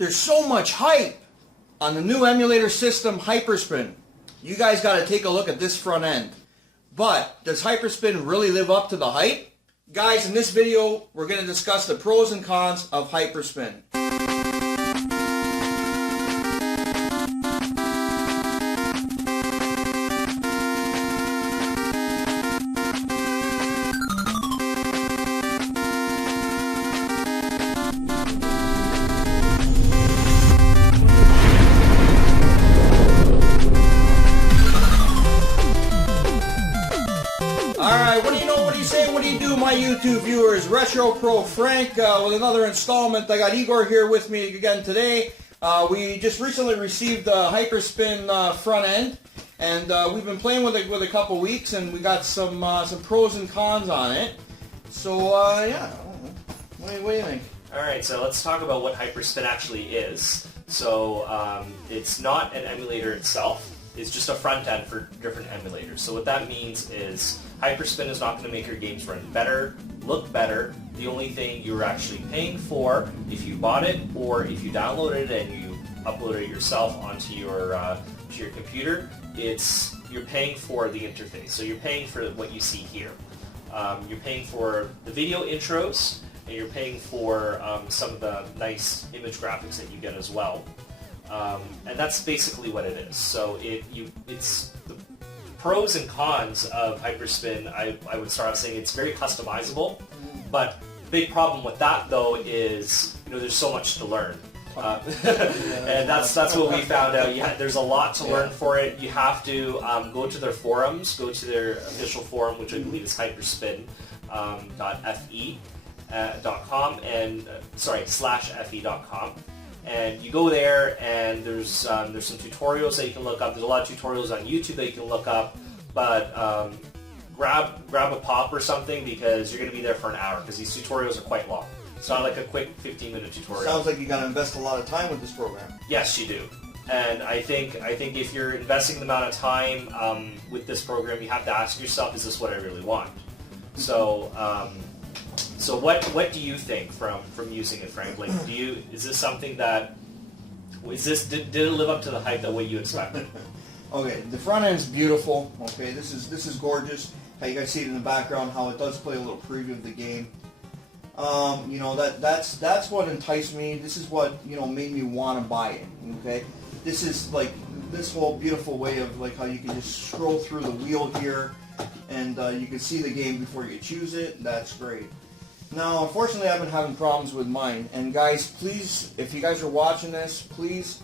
There's so much hype on the new emulator system, Hyperspin. You guys got to take a look at this front end. But does Hyperspin really live up to the hype? Guys, in this video, we're going to discuss the pros and cons of Hyperspin. Alright, what do you know, what do you say, what do you do, my YouTube viewers? Retro Pro Frank with another installment. I got Igor here with me again today. We just recently received the Hyperspin front end, and we've been playing with it a couple weeks, and we got some pros and cons on it. So, yeah, what do you think? Alright, so let's talk about what Hyperspin actually is. So, it's not an emulator itself. It's just a front end for different emulators. So what that means is Hyperspin is not going to make your games run better, look better. The only thing you're actually paying for, if you bought it or if you downloaded it and you uploaded it yourself onto your computer, you're paying for the interface. So you're paying for what you see here. You're paying for the video intros, and you're paying for some of the nice image graphics that you get as well. And that's basically what it is. So it's the pros and cons of Hyperspin. I would start off saying it's very customizable, but the big problem with that though is there's so much to learn, and that's what we found out. Yeah, there's a lot to learn for it. You have to go to their forums, go to their official forum, which I believe is hyperspin.fe.com and /fe.com. And you go there, and there's some tutorials that you can look up. There's a lot of tutorials on YouTube that you can look up, but grab a pop or something, because you're going to be there for an hour, because these tutorials are quite long. It's not like a quick 15-minute tutorial. Sounds like you got to invest a lot of time with this program. Yes, you do. And I think if you're investing the amount of time with this program, you have to ask yourself, is this what I really want? So. So what do you think from using it, Frank? Like, is this something that did it live up to the hype that way you expected? Okay, the front end's beautiful. Okay, this is gorgeous. How you guys see it in the background, how it does play a little preview of the game. That's what enticed me. This is what made me want to buy it. Okay, this is like this whole beautiful way of like how you can just scroll through the wheel here, and you can see the game before you choose it. That's great. Now, unfortunately, I've been having problems with mine. And guys, please, if you guys are watching this, please,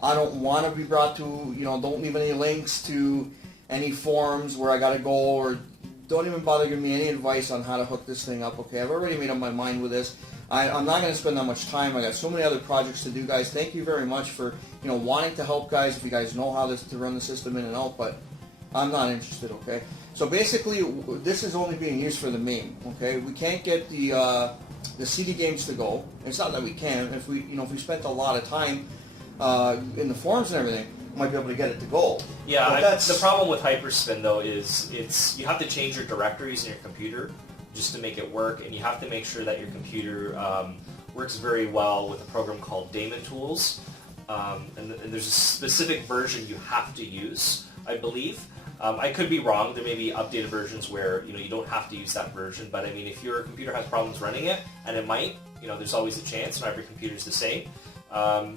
I don't want to be brought to, don't leave any links to any forums where I got to go, or don't even bother giving me any advice on how to hook this thing up, okay? I've already made up my mind with this. I'm not going to spend that much time. I got so many other projects to do, guys. Thank you very much for, wanting to help, guys, if you guys know how to run the system in and out, but I'm not interested, okay? So basically, this is only being used for the Mame. Okay, we can't get the CD games to go. It's not that we can't. If we spent a lot of time in the forums and everything, we might be able to get it to go. Yeah, the problem with Hyperspin though is you have to change your directories in your computer just to make it work, and you have to make sure that your computer works very well with a program called Daemon Tools, and there's a specific version you have to use, I believe. I could be wrong. There may be updated versions where you don't have to use that version. But I mean, if your computer has problems running it, and it might, there's always a chance. Not every computer is the same.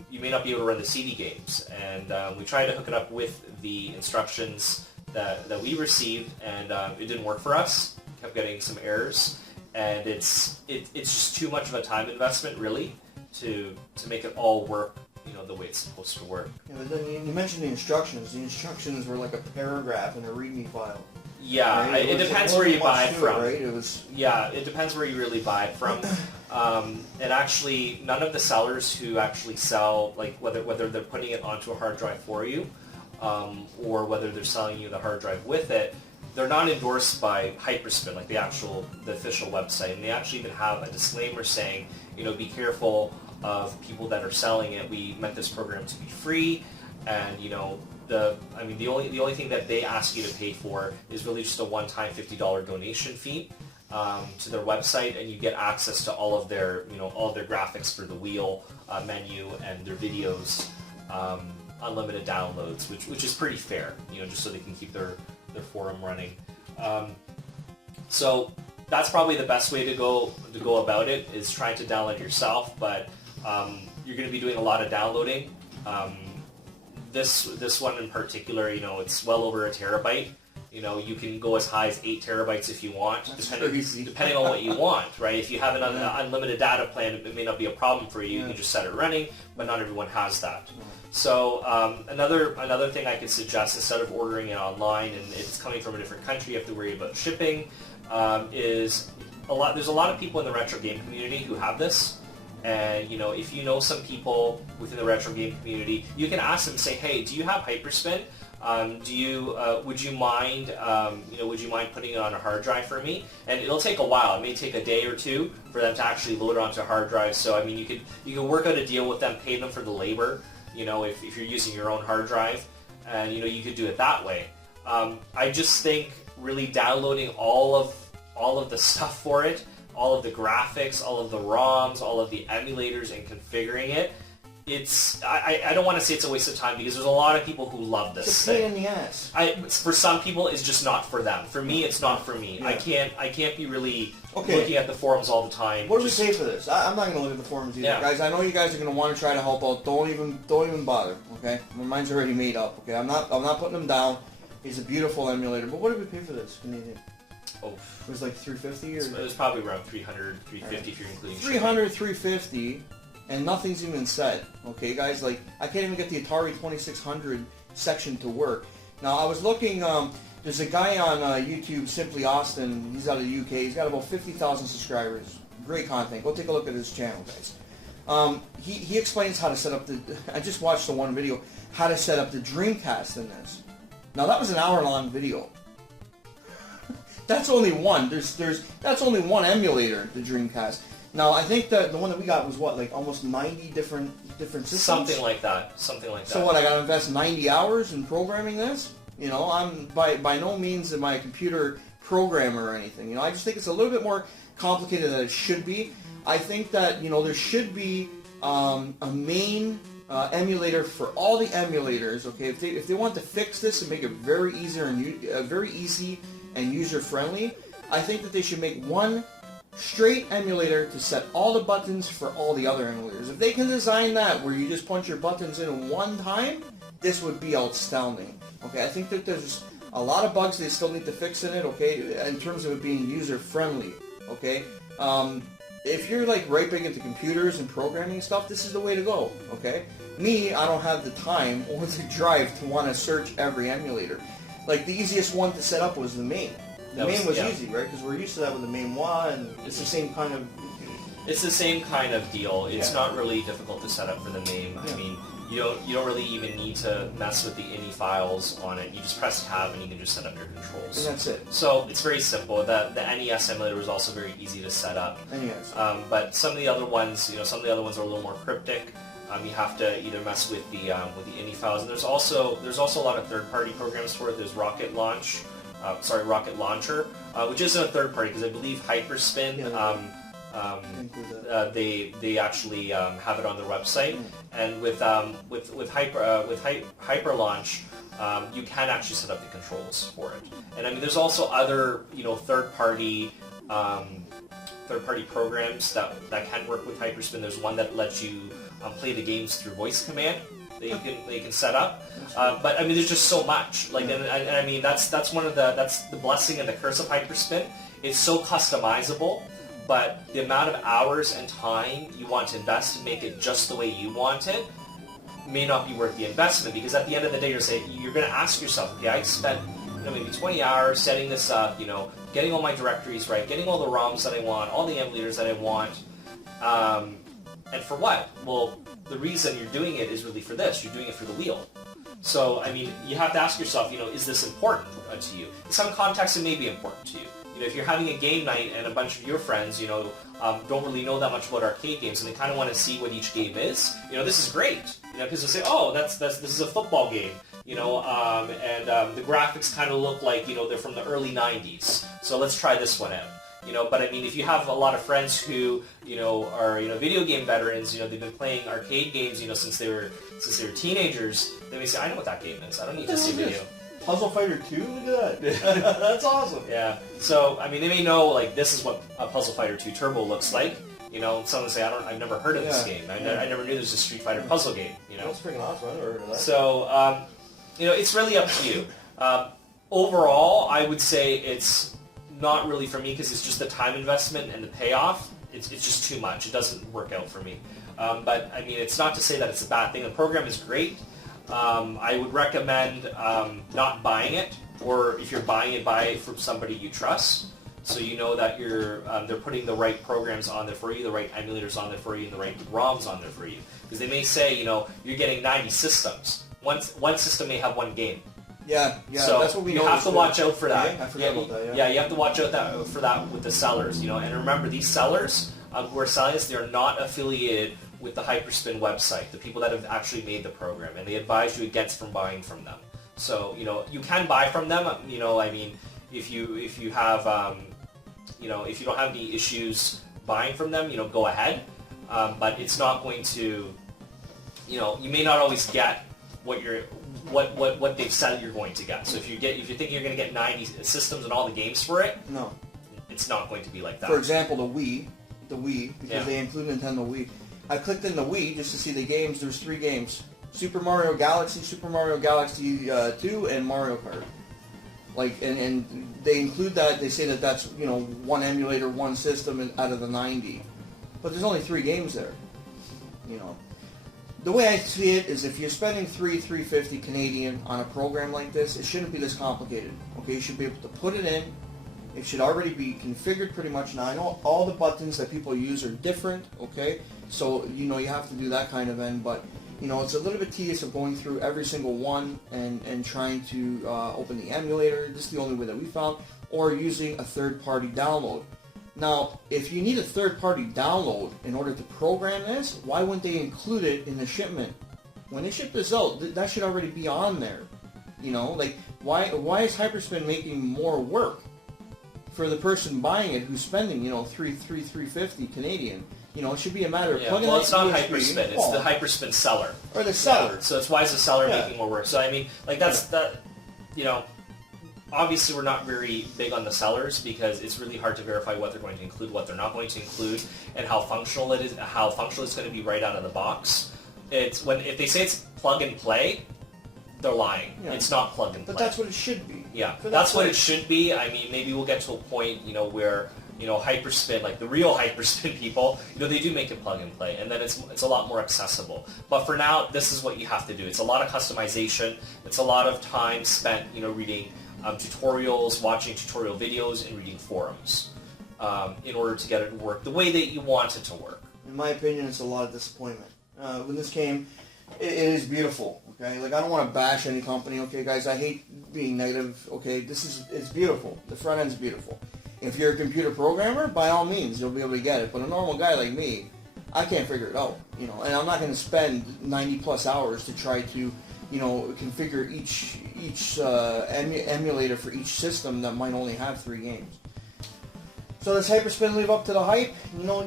You may not be able to run the CD games. And we tried to hook it up with the instructions that we received, and it didn't work for us. Kept getting some errors, and it's just too much of a time investment, really, to make it all work the way it's supposed to work. Yeah, but then you mentioned the instructions. The instructions were like a paragraph in a README file. Yeah, right? It depends where you buy it from. Right? Yeah, it depends where you really buy it from. And actually, none of the sellers who actually sell, like whether they're putting it onto a hard drive for you, or whether they're selling you the hard drive with it, they're not endorsed by Hyperspin, like the official website. And they actually even have a disclaimer saying, be careful of people that are selling it. We meant this program to be free, and the only thing that they ask you to pay for is really just a one-time $50 donation fee. to their website, and you get access to all of their, all of their graphics for the wheel, menu, and their videos, unlimited downloads, which is pretty fair, just so they can keep their forum running. So that's probably the best way to go about it, is trying to download it yourself, but you're going to be doing a lot of downloading. This one in particular, it's well over a terabyte. You can go as high as 8 terabytes if you want, depending on what you want, right? If you have an unlimited data plan, it may not be a problem for you. You can just set it running, but not everyone has that. So another thing I could suggest, instead of ordering it online and it's coming from a different country, you have to worry about shipping, there's a lot of people in the retro game community who have this. And if you know some people within the retro game community, you can ask them, say, hey, do you have Hyperspin? Would you mind putting it on a hard drive for me? And it'll take a while. It may take a day or two for them to actually load it onto a hard drive. So I mean, you can work out a deal with them, pay them for the labor. If you're using your own hard drive, and you could do it that way. I just think really downloading all of the stuff for it, all of the graphics, all of the ROMs, all of the emulators, and configuring it. I don't want to say it's a waste of time, because there's a lot of people who love this. It's a pain in the ass. For some people, it's just not for them. For me, it's not for me. Yeah. I can't be really looking at the forums all the time. What do we pay for this? I'm not going to look at the forums either, guys. I know you guys are going to want to try to help out. Don't even bother. Okay, my mind's already made up. Okay, I'm not putting them down. It's a beautiful emulator. But what did we pay for this Canadian? Oh, it was like $350 or. It was probably around $300, $350 if you're including $300, $350. And nothing's even said, okay, guys? Like, I can't even get the Atari 2600 section to work. Now, I was looking, there's a guy on YouTube, Simply Austin, he's out of the UK, he's got about 50,000 subscribers. Great content. Go take a look at his channel, guys. He explains how to set up I just watched the one video, how to set up the Dreamcast in this. Now, that was an hour-long video. That's only one. That's only one emulator, the Dreamcast. Now, I think the one that we got was what, like almost 90 different systems? Something like that. So what, I got to invest 90 hours in programming this? I'm by no means am I a computer programmer or anything. I just think it's a little bit more complicated than it should be. I think that, there should be a main emulator for all the emulators, okay? If they want to fix this and make it very easy and user-friendly, I think that they should make one straight emulator to set all the buttons for all the other emulators. If they can design that where you just punch your buttons in one time, this would be outstanding. Okay, I think that there's a lot of bugs they still need to fix in it, okay, in terms of it being user-friendly, okay? If you're like right big into computers and programming stuff, this is the way to go, okay? Me, I don't have the time or the drive to want to search every emulator. Like, the easiest one to set up was the Mame. The Mame was easy, right? Because we're used to that with the Mame 1, and it's the same kind of... It's the same kind of deal. It's not really difficult to set up for the Mame. Yeah. I mean, you don't really even need to mess with the INI files on it. You just press tab and you can just set up your controls. And that's it. So it's very simple. The NES emulator was also very easy to set up. NES. But some of the other ones, are a little more cryptic. You have to either mess with the INI files, and there's also a lot of third-party programs for it. There's Rocket Launcher, which isn't a third party, because I believe Hyperspin, they actually have it on their website, and with Hyper Launch, you can actually set up the controls for it. And I mean, there's also other third party programs that can work with Hyperspin. There's one that lets you play the games through voice command that you can set up. But I mean, there's just so much. Like, and I mean, that's the blessing and the curse of Hyperspin. It's so customizable, but the amount of hours and time you want to invest to make it just the way you want it may not be worth the investment, because at the end of the day, you're going to ask yourself, okay, I spent maybe 20 hours setting this up, getting all my directories right, getting all the ROMs that I want, all the emulators that I want, and for what? Well, the reason you're doing it is really for this. You're doing it for the wheel. So, I mean, you have to ask yourself, is this important to you? In some contexts, it may be important to you. If you're having a game night and a bunch of your friends, don't really know that much about arcade games, and they kind of want to see what each game is, this is great. Because they say, oh, this is a football game, and the graphics kind of look like, they're from the early 90s. So let's try this one out. But I mean, if you have a lot of friends who, are, video game veterans, they've been playing arcade games, since they were teenagers, they may say, I know what that game is. I don't need to see a video. Puzzle Fighter 2? Look at that. That's awesome. Yeah. So, I mean, they may know, like, this is what a Puzzle Fighter 2 Turbo looks like. Someone say, I've never heard of this game. I never knew there was a Street Fighter puzzle game, That's freaking awesome. I never heard of that. So, it's really up to you. Overall, I would say it's not really for me because it's just the time investment and the payoff. It's just too much. It doesn't work out for me. But, I mean, it's not to say that it's a bad thing. The program is great. I would recommend not buying it, or if you're buying it, buy it from somebody you trust. So you know that they're putting the right programs on there for you, the right emulators on there for you, and the right ROMs on there for you. Because they may say, you're getting 90 systems. One system may have one game. Yeah, so that's what we you know. Have to watch out for that. I forgot about that. Yeah, you have to watch out for that with the sellers. And remember, these sellers who are selling this, they are not affiliated with the Hyperspin website, the people that have actually made the program, and they advise you against from buying from them. So you can buy from them. I mean, if you have if you don't have any issues buying from them, go ahead. But it's not going to, you may not always get what they've said you're going to get. So if you think you're going to get 90 systems and all the games for it, no, it's not going to be like that. For example, the Wii, because they include Nintendo Wii. I clicked in the Wii just to see the games. There's 3 games: Super Mario Galaxy, Super Mario Galaxy 2, and Mario Kart. Like, and they include that. They say that that's one emulator, one system out of the 90. But there's only 3 games there. The way I see it is, if you're spending $350 Canadian on a program like this, it shouldn't be this complicated. Okay, you should be able to put it in. It should already be configured pretty much. Now, I know all the buttons that people use are different, okay? So, you have to do that kind of end, but, it's a little bit tedious of going through every single one and trying to open the emulator. This is the only way that we found, or using a third-party download. Now, if you need a third-party download in order to program this, why wouldn't they include it in the shipment? When they ship this out, that should already be on there. Like, why is Hyperspin making more work for the person buying it who's spending, $350 Canadian? It should be a matter of plugging well, it's not USB. Hyperspin. It's the Hyperspin seller. Or the seller. Yeah. So it's why is the seller making more work? So I mean, like obviously we're not very big on the sellers because it's really hard to verify what they're going to include, what they're not going to include, and how functional it is, how functional it's going to be right out of the box. If they say it's plug and play, they're lying. Yeah. It's not plug and play. But that's what it should be. Yeah, that's what it should be. I mean, maybe we'll get to a point, where Hyperspin, like the real Hyperspin people, they do make it plug and play, and then it's a lot more accessible. But for now, this is what you have to do. It's a lot of customization. It's a lot of time spent, reading tutorials, watching tutorial videos, and reading forums in order to get it to work the way that you want it to work. In my opinion, it's a lot of disappointment. When this came, it is beautiful. Okay, like, I don't want to bash any company. Okay, guys, I hate being negative. Okay, it's beautiful. The front end's beautiful. If you're a computer programmer, by all means, you'll be able to get it. But a normal guy like me, I can't figure it out. And I'm not going to spend 90+ hours to try to, configure each emulator for each system that might only have 3 games. So does Hyperspin live up to the hype?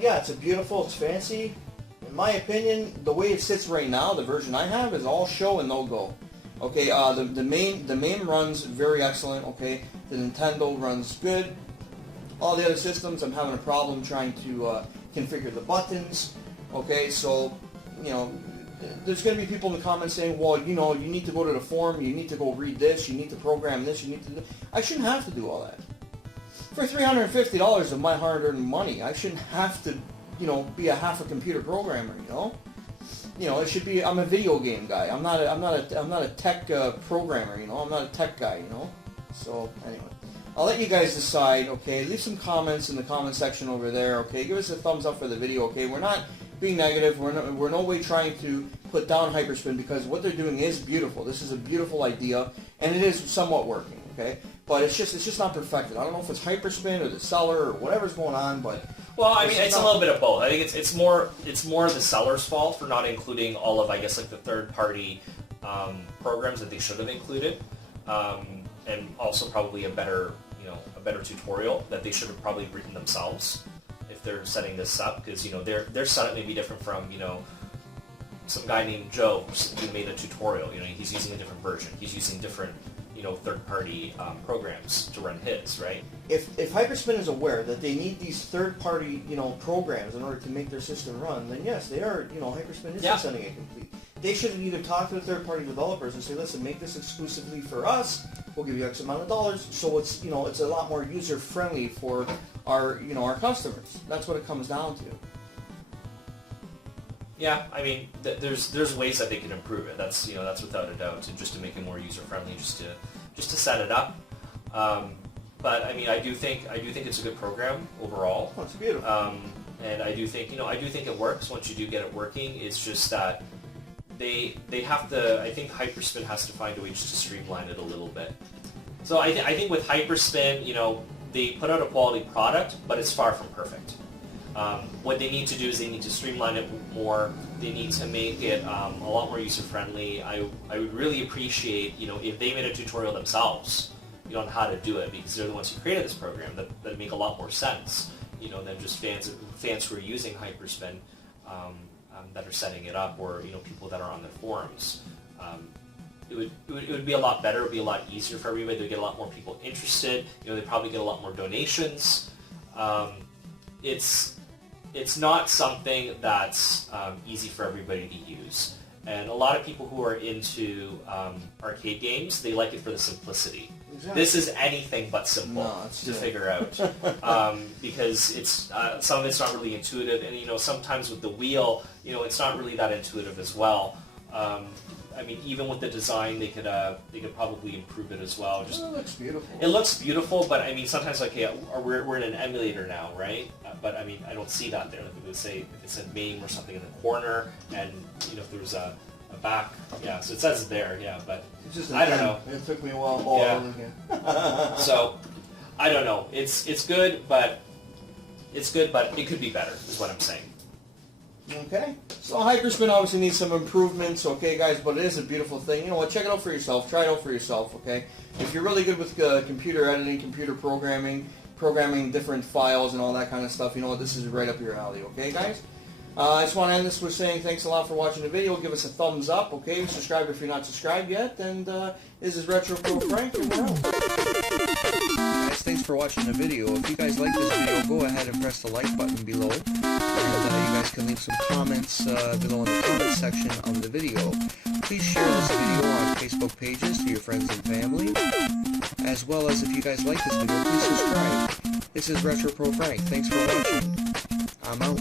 Yeah, it's beautiful, it's fancy. In my opinion, the way it sits right now, the version I have, is all show and no go. Okay, the Mame runs very excellent. Okay, the Nintendo runs good. All the other systems, I'm having a problem trying to configure the buttons. Okay, so there's going to be people in the comments saying, well, you need to go to the forum, you need to go read this, you need to program this, you need to do... I shouldn't have to do all that. For $350 of my hard-earned money, I shouldn't have to, be a half a computer programmer, it should be, I'm a video game guy. I'm not a tech programmer, I'm not a tech guy, So, anyway. I'll let you guys decide, okay? Leave some comments in the comment section over there, okay? Give us a thumbs up for the video, okay? We're not being negative. We're no way trying to put down Hyperspin, because what they're doing is beautiful. This is a beautiful idea, and it is somewhat working, okay? But it's just not perfected. I don't know if it's Hyperspin or the seller or whatever's going on, but... Well, I mean, it's a little bit of both. I think it's more the seller's fault for not including all of, I guess, like the third-party programs that they should have included. And also probably a better a better tutorial that they should have probably written themselves if they're setting this up, because their setup may be different from some guy named Joe who made a tutorial. He's using a different version. He's using different third-party programs to run his, right? If Hyperspin is aware that they need these third-party programs in order to make their system run, then yes, they are. Hyperspin is sending it complete. They should either talk to the third-party developers and say, listen, make this exclusively for us. We'll give you X amount of dollars, so it's it's a lot more user-friendly for our our customers. That's what it comes down to. Yeah, I mean, there's ways that they can improve it. That's that's without a doubt, and just to make it more user friendly, just to set it up. But I mean, I do think it's a good program overall. Oh, it's beautiful. And I do think it works once you do get it working. It's just that they have to. I think Hyperspin has to find a way just to streamline it a little bit. So I think with Hyperspin, they put out a quality product, but it's far from perfect. What they need to do is they need to streamline it more. They need to make it a lot more user-friendly. I would really appreciate, if they made a tutorial themselves, on how to do it, because they're the ones who created this program. That make a lot more sense, than just fans who are using Hyperspin that are setting it up, or people that are on their forums. It would be a lot better. It would be a lot easier for everybody. They'd get a lot more people interested. They'd probably get a lot more donations. It's not something that's easy for everybody to use. And a lot of people who are into arcade games, they like it for the simplicity. Exactly. This is anything but simple to figure out, because it's some of it's not really intuitive, and sometimes with the wheel, it's not really that intuitive as well. I mean, even with the design, they could probably improve it as well. It looks beautiful. It looks beautiful, but I mean, sometimes we're in an emulator now, right? But I mean, I don't see that there. Like it would say if it said Mame or something in the corner, and if there was a back, yeah. So it says it there, yeah. But it's just I don't know. It took me a while. So I don't know. It's good, but it could be better. Is what I'm saying. Okay, so Hyperspin obviously needs some improvements, okay guys, but it is a beautiful thing. You know what, check it out for yourself, try it out for yourself, okay? If you're really good with computer editing, computer programming different files and all that kind of stuff, you know what, this is right up your alley, okay guys? I just want to end this with saying thanks a lot for watching the video. Give us a thumbs up, okay? Subscribe if you're not subscribed yet, and this is Retro Pro Frank, and we're out. Guys, thanks for watching the video. If you guys like this video, go ahead and press the like button below. And you guys can leave some comments below in the comment section of the video. Please share this video on Facebook pages to your friends and family. As well as if you guys like this video, please subscribe. This is Retro Pro Frank. Thanks for watching. I'm out.